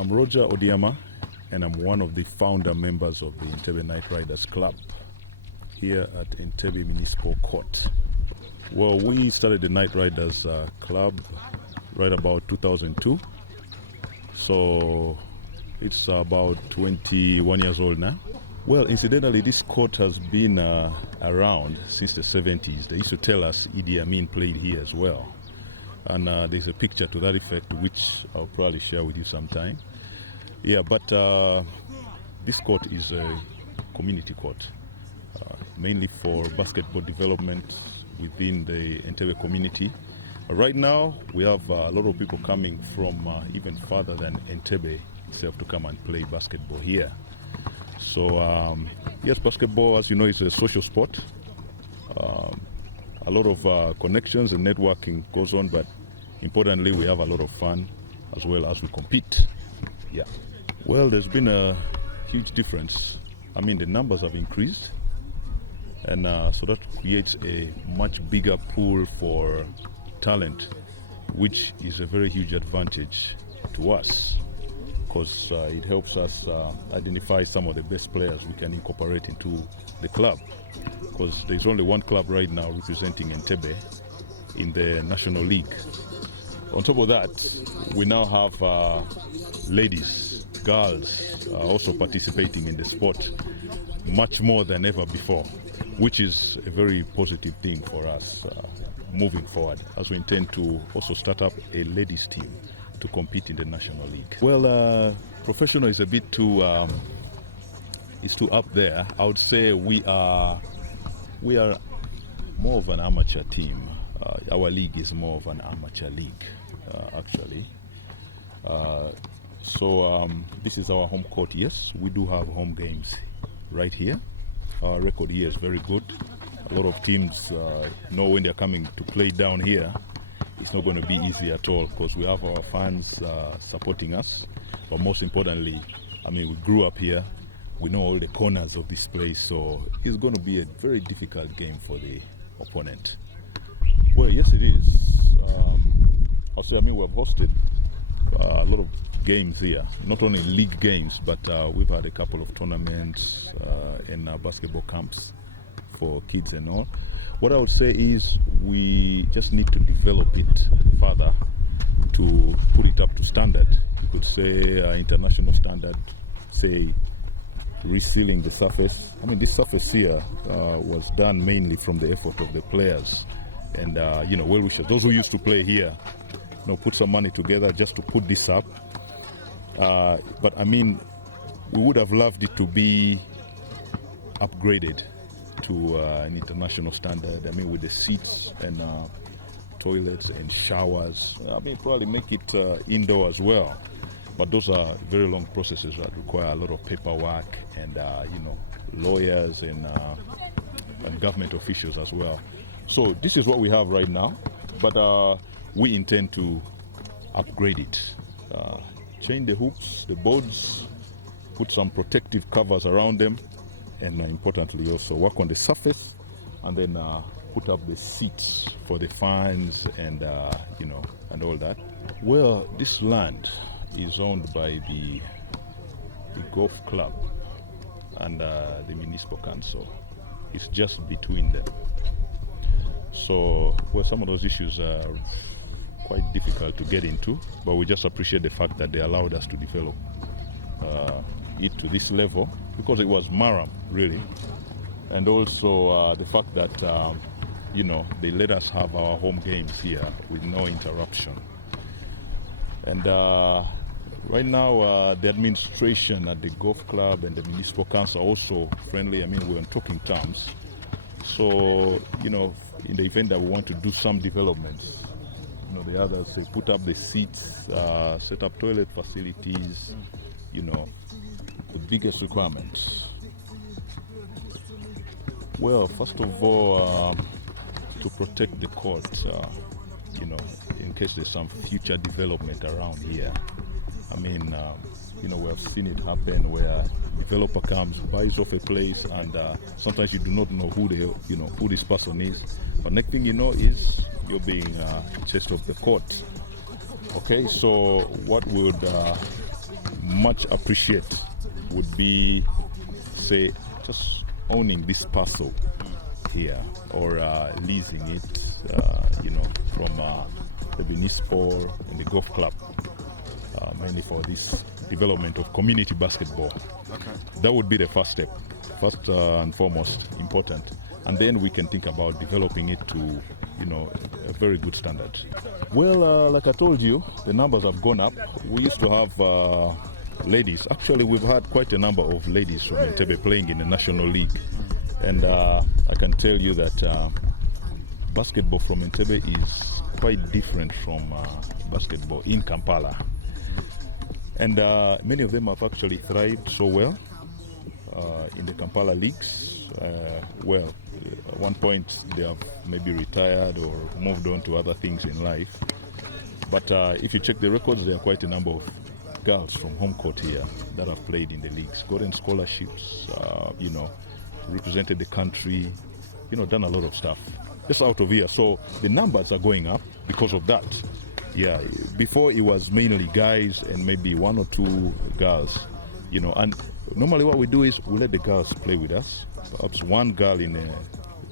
I'm Roger Odiama, and I'm one of the founder members of the Entebbe Night Riders Club here at Entebbe Municipal Court. Well, we started the Night Riders Club right about 2002, so it's about 21 years old now. Well, incidentally, this court has been around since the 70s. They used to tell us Idi Amin played here as well. And there's a picture to that effect, which I'll probably share with you sometime. Yeah, but this court is a community court, mainly for basketball development within the Entebbe community. Right now, we have a lot of people coming from even farther than Entebbe itself to come and play basketball here. So, yes, basketball, as you know, is a social sport. A lot of connections and networking goes on, but importantly, we have a lot of fun as well as we compete. Yeah. Well, there's been a huge difference. I mean, the numbers have increased, and so that creates a much bigger pool for talent, which is a very huge advantage to us, because it helps us identify some of the best players we can incorporate into the club. Because there's only one club right now representing Entebbe in the National League. On top of that, we now have ladies, girls also participating in the sport much more than ever before, which is a very positive thing for us moving forward, as we intend to also start up a ladies team to compete in the National League. Well, professional is a bit too up there. I would say we are more of an amateur team. Our league is more of an amateur league, actually. So this is our home court. Yes, we do have home games right here. Our record here is very good. A lot of teams know when they're coming to play down here, it's not going to be easy at all, because we have our fans supporting us. But most importantly, I mean, we grew up here. We know all the corners of this place, so it's going to be a very difficult game for the opponent. Well, yes, it is. Also, I mean, we've hosted a lot of games here, not only league games, but we've had a couple of tournaments and basketball camps for kids and all. What I would say is we just need to develop it further to put it up to standard. You could say international standard, say resealing the surface. I mean, this surface here was done mainly from the effort of the players and well-wishers. Those who used to play here, put some money together just to put this up. But I mean, we would have loved it to be upgraded to an international standard. I mean, with the seats and toilets and showers. I mean, probably make it indoor as well. But those are very long processes that require a lot of paperwork and lawyers and government officials as well. So this is what we have right now, but we intend to upgrade it. Change the hoops, the boards, put some protective covers around them, and importantly also work on the surface, and then put up the seats for the fans and and all that. Well, this land is owned by the golf club and the municipal council. It's just between them. So, well, some of those issues are quite difficult to get into, but we just appreciate the fact that they allowed us to develop it to this level, because it was Maram, really. And also the fact that, they let us have our home games here with no interruption. And right now, the administration at the golf club and the municipal council are also friendly. I mean, we're on talking terms. So, in the event that we want to do some developments, the others say put up the seats, set up toilet facilities, the biggest requirements. Well, first of all, to protect the court, in case there's some future development around here. I mean, we have seen it happen where developer comes, buys off a place, and sometimes you do not know who this person is. But next thing you know is you're being chased off the court. Okay, so what would much appreciate would be, say, just owning this parcel here or leasing it, from the municipal and the golf club, mainly for this development of community basketball. Okay. That would be the first step, first and foremost important. And then we can think about developing it to, a very good standard. Well, like I told you, the numbers have gone up. We used to have ladies. Actually, we've had quite a number of ladies from Entebbe playing in the National League. And I can tell you that basketball from Entebbe is quite different from basketball in Kampala. And many of them have actually thrived so well in the Kampala leagues. At one point they have maybe retired or moved on to other things in life. But if you check the records, there are quite a number of girls from home court here that have played in the leagues, gotten scholarships, represented the country, done a lot of stuff just out of here. So the numbers are going up because of that. Yeah, before it was mainly guys and maybe one or two girls, and normally what we do is we let the girls play with us, perhaps one girl in a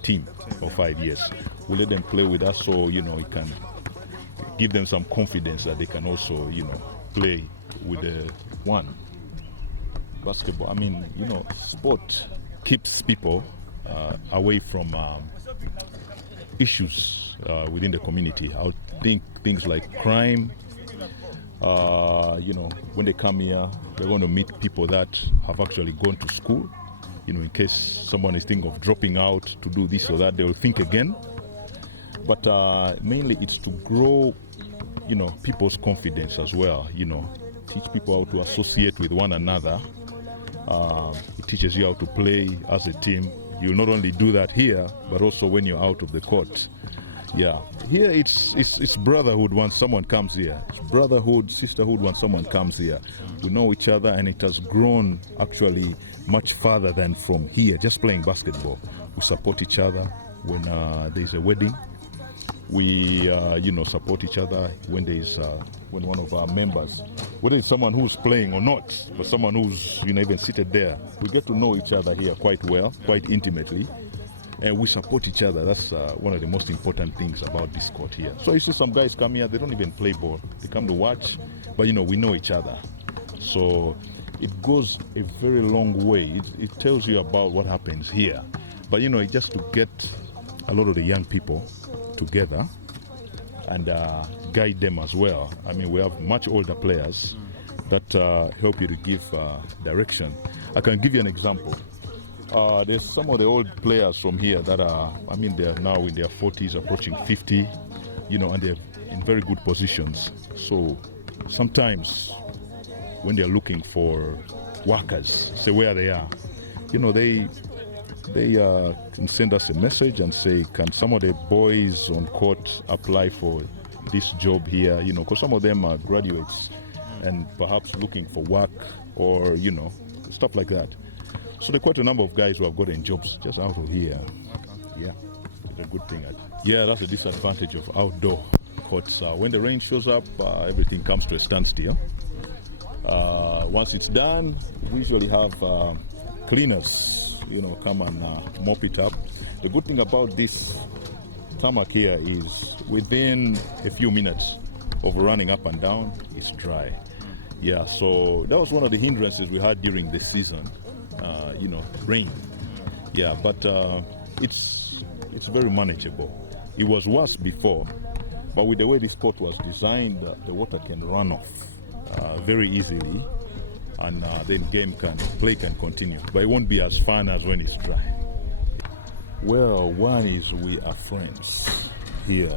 team for 5 years. We let them play with us so, it can give them some confidence that they can also, play with the one. Basketball, sport keeps people away from issues within the community. I would think things like crime, when they come here, they're going to meet people that have actually gone to school. In case someone is thinking of dropping out to do this or that, they will think again. But mainly it's to grow, people's confidence as well, teach people how to associate with one another. It teaches you how to play as a team. You'll not only do that here, but also when you're out of the court. Yeah, here it's brotherhood once someone comes here. It's brotherhood, sisterhood when someone comes here. We know each other, and it has grown actually much farther than from here, just playing basketball. We support each other when there's a wedding. We, support each other when when one of our members, whether it's someone who's playing or not, but someone who's, even seated there, we get to know each other here quite well, quite intimately. And we support each other. That's one of the most important things about this court here. So you see some guys come here, they don't even play ball. They come to watch, but we know each other. So it goes a very long way. It tells you about what happens here. But it's just to get a lot of the young people together and guide them as well. We have much older players that help you to give direction. I can give you an example. There's some of the old players from here that are, they're now in their 40s, approaching 50, and they're in very good positions. So sometimes when they're looking for workers, say where they are, they can send us a message and say, can some of the boys on court apply for this job here? Because some of them are graduates and perhaps looking for work or, stuff like that. So there are quite a number of guys who have gotten jobs just out of here. Yeah, it's a good thing. Yeah, that's the disadvantage of outdoor courts. When the rain shows up, everything comes to a standstill. Once it's done, we usually have cleaners, come and mop it up. The good thing about this tarmac here is within a few minutes of running up and down, it's dry. Yeah, so that was one of the hindrances we had during the season. Rain. Yeah, but it's very manageable. It was worse before, but with the way this court was designed, the water can run off very easily, and then play can continue. But it won't be as fun as when it's dry. Well, one is we are friends here.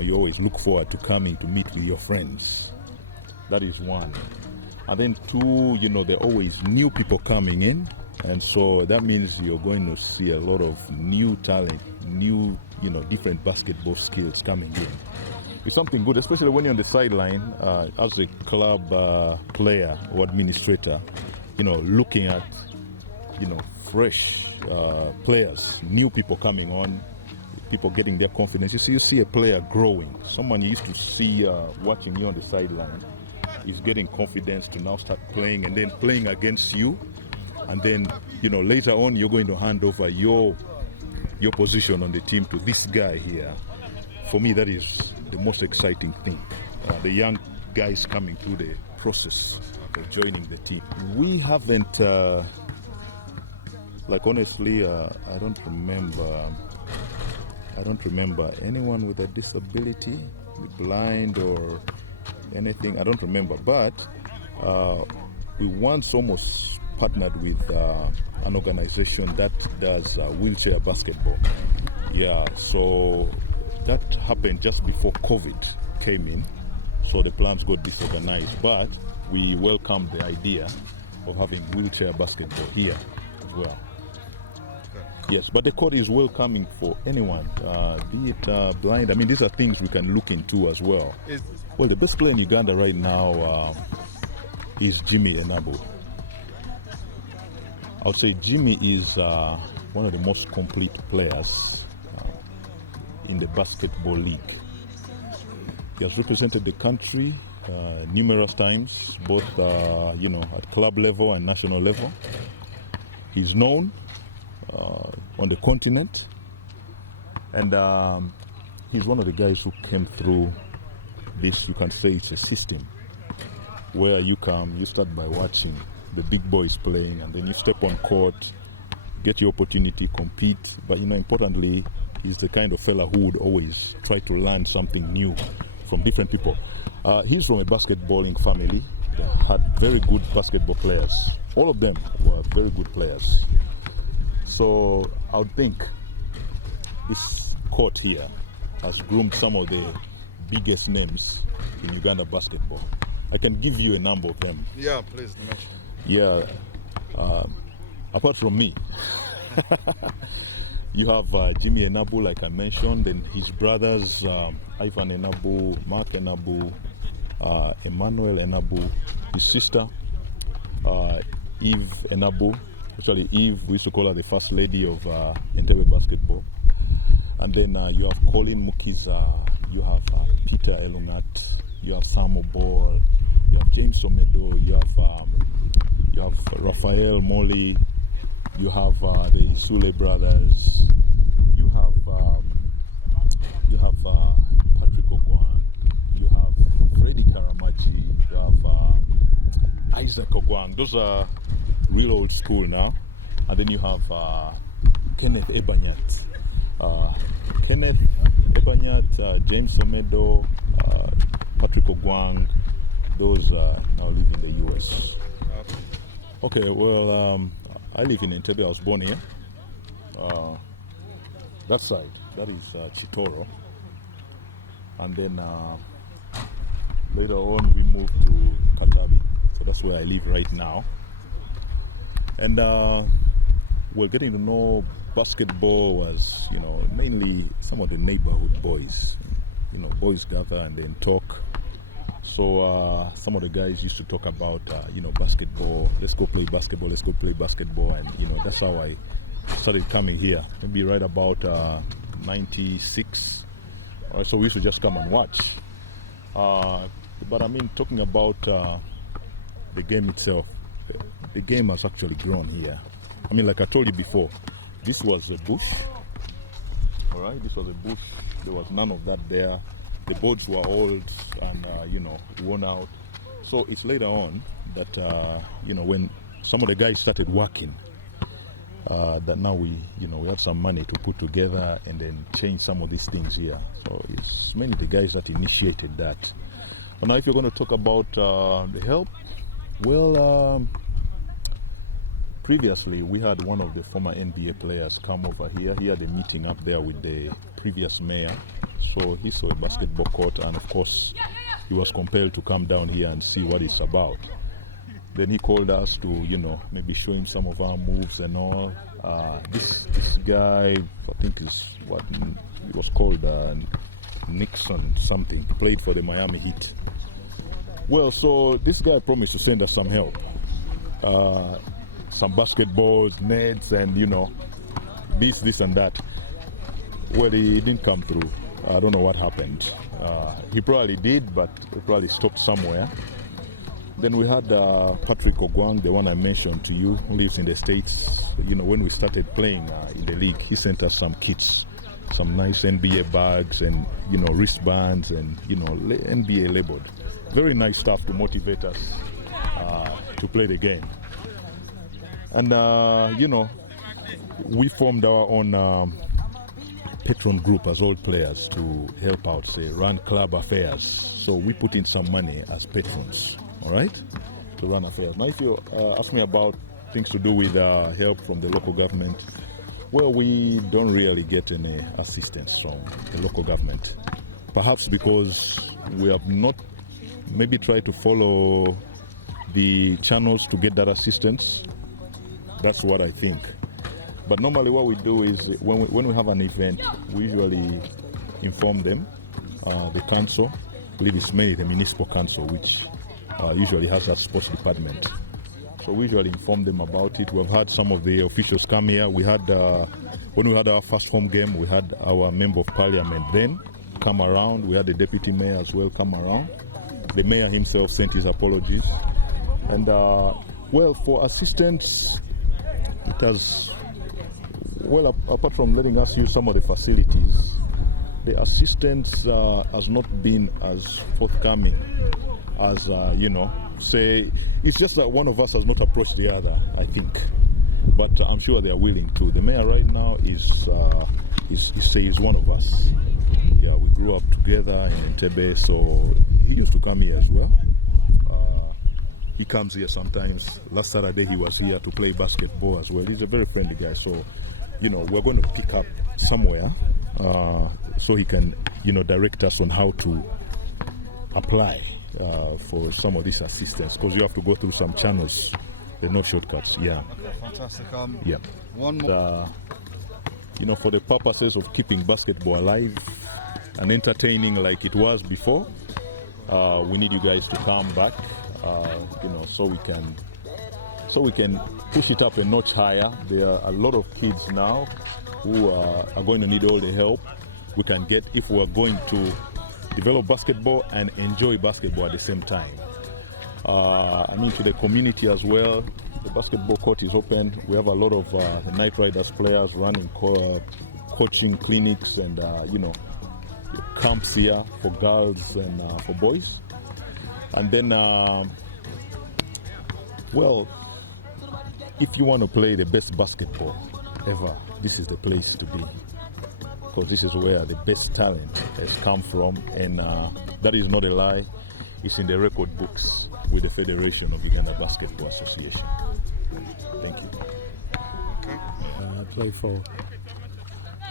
You always look forward to coming to meet with your friends. That is one. And then two, there are always new people coming in. And so that means you're going to see a lot of new talent, new, different basketball skills coming in. It's something good, especially when you're on the sideline as a club player or administrator, looking at, fresh players, new people coming on, people getting their confidence. You see a player growing, someone you used to see watching you on the sideline. is getting confidence to now start playing and then playing against you. And then, later on, you're going to hand over your position on the team to this guy here. For me, that is the most exciting thing. The young guys coming through the process of joining the team. We haven't, honestly, I don't remember anyone with a disability, blind or anything. I don't remember. But we once almost partnered with an organization that does wheelchair basketball. Yeah, so that happened just before COVID came in, so the plans got disorganized. But we welcomed the idea of having wheelchair basketball here as well. Yes, but the court is welcoming for anyone, be it blind. I mean, these are things we can look into as well. Well, the best player in Uganda right now is Jimmy Enabu. I would say Jimmy is one of the most complete players in the basketball league. He has represented the country numerous times, both at club level and national level. He's known on the continent, and he's one of the guys who came through this. You can say it's a system where you start by watching the big boys playing, and then you step on court, get your opportunity, compete. But importantly, he's the kind of fella who would always try to learn something new from different people. He's from a basketballing family that had very good basketball players. All of them were very good players. So I would think this court here has groomed some of the biggest names in Uganda basketball. I can give you a number of them. Yeah, please mention. Yeah, apart from me, you have Jimmy Enabu, like I mentioned, and his brothers, Ivan Enabu, Mark Enabu, Emmanuel Enabu, his sister, Eve Enabu. Actually, Eve, we used to call her the first lady of Entebbe basketball. And then you have Colin Mukiza, you have Peter Elungat, you have Samo Ball, you have James Omedo, you have Raphael Molly, you have the Isule brothers, you have Patrick Ogwan, you have Freddie Karamachi, you have Isaac Ogwang. Those are real old school now. And then you have Kenneth Ebanyat. Kenneth Ebanyat, James Omedo, Patrick Ogwang, those now live in the US. Okay, well, I live in Entebbe. I was born here. That side, that is Chitoro. And then later on we moved to Katabi. So that's where I live right now. And we're getting to know basketball was, mainly some of the neighborhood boys. Boys gather and then talk. So some of the guys used to talk about, basketball. Let's go play basketball. Let's go play basketball. And, that's how I started coming here. Maybe right about 96. All right, so we used to just come and watch. But I mean, talking about the game itself, the game has actually grown here. I mean, like I told you before, this was a bush. All right, this was a bush. There was none of that there. The boards were old and, worn out. So it's later on that, when some of the guys started working, that now we had some money to put together and then change some of these things here. So it's mainly the guys that initiated that. But now if you're going to talk about the help, well, previously we had one of the former NBA players come over here. He had a meeting up there with the previous mayor. So he saw a basketball court, and of course he was compelled to come down here and see what it's about. Then he called us to, maybe show him some of our moves and all. This guy, I think he was called Nixon something, played for the Miami Heat. Well, so this guy promised to send us some help. Some basketballs, nets, and, this and that. Well, he didn't come through. I don't know what happened. He probably did, but he probably stopped somewhere. Then we had Patrick Ogwang, the one I mentioned to you, who lives in the States. You know, when we started playing in the league, he sent us some kits, some nice NBA bags and, you know, wristbands and, you know, NBA labeled. Very nice stuff to motivate us to play the game. And, you know, we formed our own patron group as old players to help out, say, run club affairs. So we put in some money as patrons, all right, to run affairs. Now, if you ask me about things to do with help from the local government, well, we don't really get any assistance from the local government. Perhaps because we have not maybe tried to follow the channels to get that assistance. That's what I think. But normally what we do is when we have an event, we usually inform them, the council. I believe it's mainly the municipal council, which usually has a sports department. So we usually inform them about it. We've had some of the officials come here. We had, when we had our first home game, we had our member of parliament then come around. We had the deputy mayor as well come around. The mayor himself sent his apologies. And well, for assistance, it has, well, apart from letting us use some of the facilities, the assistance has not been as forthcoming as, you know, say, it's just that one of us has not approached the other, I think. But I'm sure they are willing to. The mayor right now is one of us. Yeah, we grew up together in Entebbe, so he used to come here as well. He comes here sometimes. Last Saturday he was here to play basketball as well. He's a very friendly guy, so, you know, we're going to pick up somewhere so he can, you know, direct us on how to apply for some of this assistance, because you have to go through some channels. There are no shortcuts. Yeah. Fantastic. Yeah. One more. You know, for the purposes of keeping basketball alive and entertaining like it was before, we need you guys to come back. You know, so we can push it up a notch higher. There are a lot of kids now who are going to need all the help we can get if we are going to develop basketball and enjoy basketball at the same time. I mean, to the community as well, the basketball court is open. We have a lot of Night Riders players running coaching clinics and, you know, camps here for girls and for boys. And then, well, if you want to play the best basketball ever, this is the place to be. Because this is where the best talent has come from. And that is not a lie. It's in the record books with the Federation of Uganda Basketball Association. Thank you.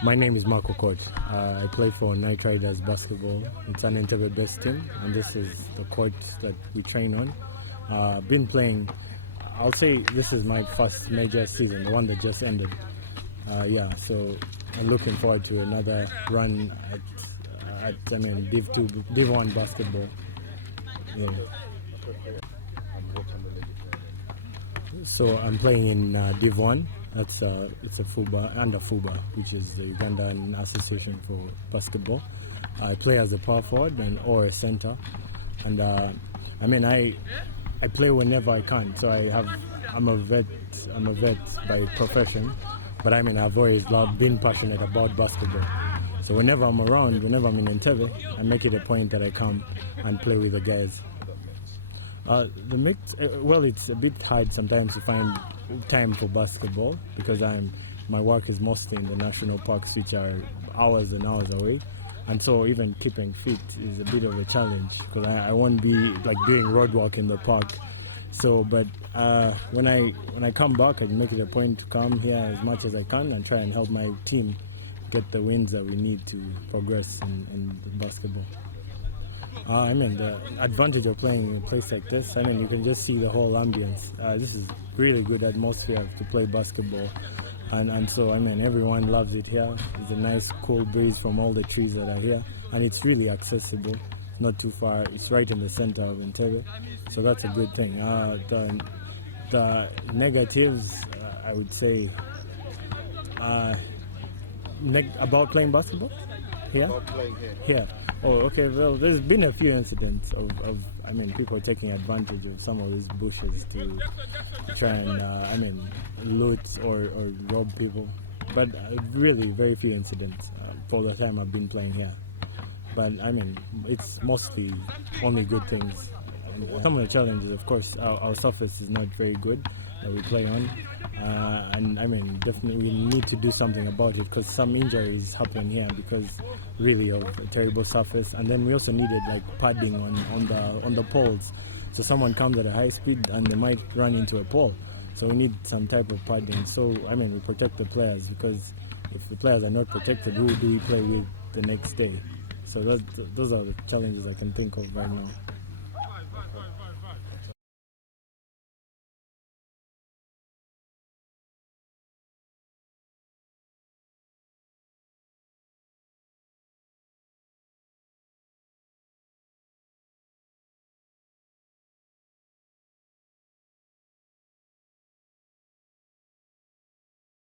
My name is Marco Coach. I play for Night Riders Basketball. It's an Entebbe best team, and this is the court that we train on. Been playing, I'll say this is my first major season, the one that just ended. Yeah, so I'm looking forward to another run at Div 2, Div 1 basketball. Yeah. So I'm playing in Div 1. It's a FUBA, under FUBA, which is the Ugandan Association for Basketball. I play as a power forward or a center, and I mean I play whenever I can. So I'm a vet by profession, but I mean I've always been passionate about basketball. So whenever I'm around, whenever I'm in Entebbe, I make it a point that I come and play with the guys. The mix, well, it's a bit hard sometimes to find time for basketball because my work is mostly in the national parks, which are hours and hours away, and so even keeping fit is a bit of a challenge because I won't be like doing road work in the park. So, but when I come back, I make it a point to come here as much as I can and try and help my team get the wins that we need to progress in basketball. I mean, the advantage of playing in a place like this, I mean, you can just see the whole ambience. This is really good atmosphere to play basketball. And so, I mean, everyone loves it here. It's a nice, cool breeze from all the trees that are here. And it's really accessible, not too far. It's right in the center of Entebbe. So that's a good thing. The negatives, I would say, about playing basketball here? About playing here. Here. Oh, okay. Well, there's been a few incidents of people taking advantage of some of these bushes to try and, loot or rob people. But really, very few incidents for the time I've been playing here. But it's mostly only good things. And some of the challenges, of course, our surface is not very good that we play on. Definitely we need to do something about it because some injuries happen here because really of a terrible surface. And then we also needed like padding on the poles. So someone comes at a high speed and they might run into a pole. So we need some type of padding. So we protect the players because if the players are not protected, who do we play with the next day? So those are the challenges I can think of right now.